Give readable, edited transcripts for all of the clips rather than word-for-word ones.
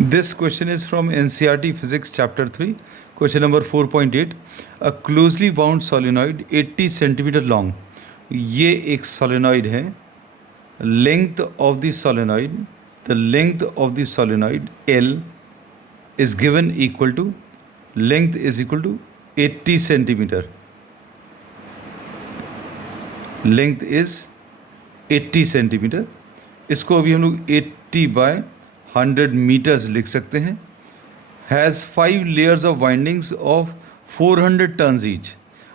This question is from NCERT Physics Chapter 3, question number 4.8. A closely wound solenoid 80 centimeter long. ये एक solenoid है. Length of the solenoid, the length of the solenoid L is given equal to, length is equal to 80 centimeter. Length is 80 centimeter. इसको अभी हम लोग 80 by 100 meters लिख सकते हैं. Has 5 layers of windings of 400 turns each.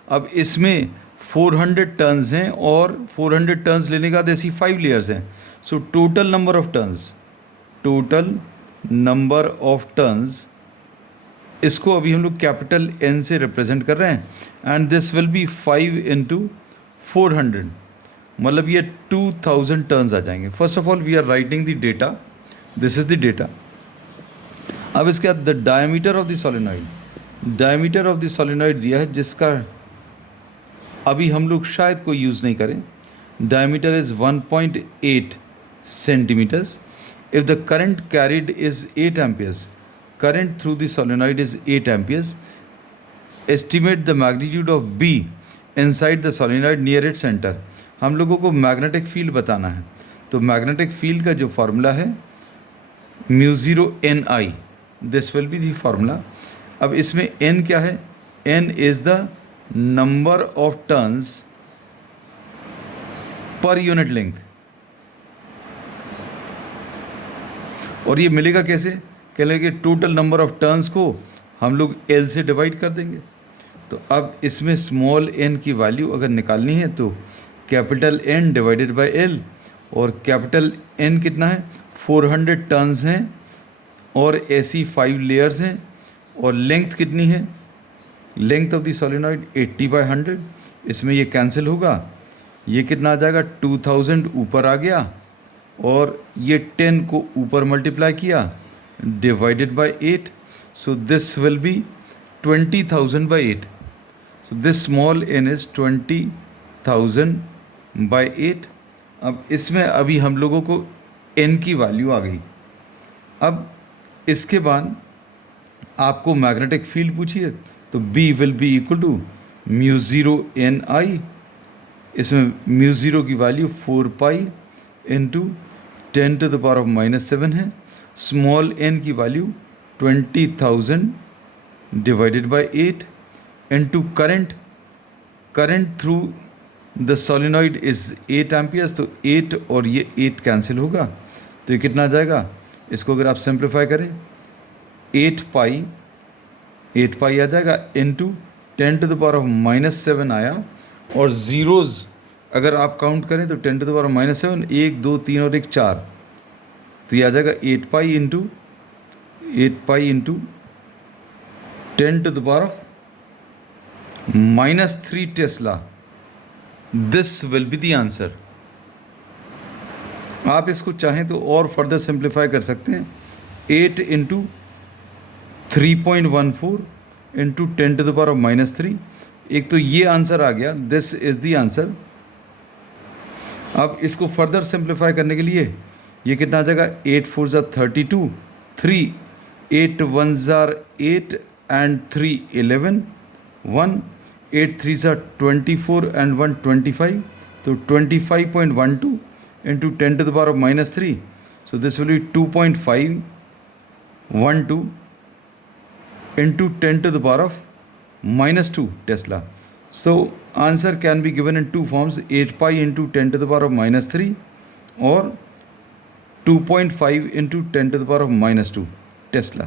अब इसमें 400 turns हैं और 400 टर्न्स लेने के बाद ऐसी 5 लेयर्स हैं. So total number of turns इसको अभी हम लोग कैपिटल N से रिप्रेजेंट कर रहे हैं. And this will be 5 into 400, मतलब ये 2000 टर्न्स आ जाएंगे. First of all we are writing the data. This is the data. अब इसके बाद the diameter of the solenoid दिया है, जिसका अभी हम लोग शायद कोई यूज़ नहीं करें. Diameter is 1.8 centimetres. If the current carried is 8 amperes, current through the solenoid is 8 amperes. Estimate the magnitude of B inside the solenoid near it centre. हम लोगों को मैग्नेटिक फील्ड बताना है, तो मैग्नेटिक फील्ड का जो फार्मूला है μ0 Ni, this will be the formula. अब इसमें N क्या है? N is the number of turns per unit length. और ये मिलेगा कैसे? कह लेंगे टोटल नंबर ऑफ टर्न्स को हम लोग L से डिवाइड कर देंगे. तो अब इसमें स्मॉल n की वैल्यू अगर निकालनी है तो capital N divided by L. और कैपिटल N कितना है? 400 टर्न्स हैं और ऐसी 5 लेयर्स हैं. और लेंथ कितनी है? Length of the solenoid 80 by 100. इसमें ये कैंसिल होगा. ये कितना आ जाएगा? 2000 ऊपर आ गया और ये 10 को ऊपर मल्टीप्लाई किया divided by 8. So this will B 20,000 by 8. So this small n is 20,000 by 8. अब इसमें अभी हम लोगों को n की वैल्यू आ गई. अब इसके बाद आपको मैग्नेटिक फील्ड पूछी है, तो B will be equal to μ0 Ni. इसमें μ0 की value 4 pi into 10 to the power of -7 है. स्मॉल n की value 20,000 divided by 8 into current through the solenoid is 8 amperes. तो 8 और ये 8 कैंसिल होगा, तो ये कितना आ जाएगा? इसको अगर आप सिंप्लीफाई करें 8 पाई आ जाएगा into 10 to the power of -7 आया. और ज़ीरोज़ अगर आप काउंट करें तो 10 to the power of -7, 1 2 3 और 1 4, तो ये आ जाएगा 8 पाई into 10 to the power of -3 Tesla. This will be the answer. आप इसको चाहें तो और फर्दर सिंप्लीफाई कर सकते हैं. 8 into 3.14 into 10 to the power of -3. एक तो ये आंसर आ गया. This is the answer. अब इसको फर्दर सिंप्लीफाई करने के लिए ये कितना आ जाएगा? 8 4 ज़ा 32, 3 8 1 ज़ा 8 एंड 3 11, 1 8 3 ज़ा 24 एंड 1 25. तो 25.12 into 10 to the power of -3. So this will be 2.512 into 10 to the power of -2 Tesla. So answer can be given in two forms: 8 pi into 10 to the power of -3 or 2.5 into 10 to the power of -2 Tesla.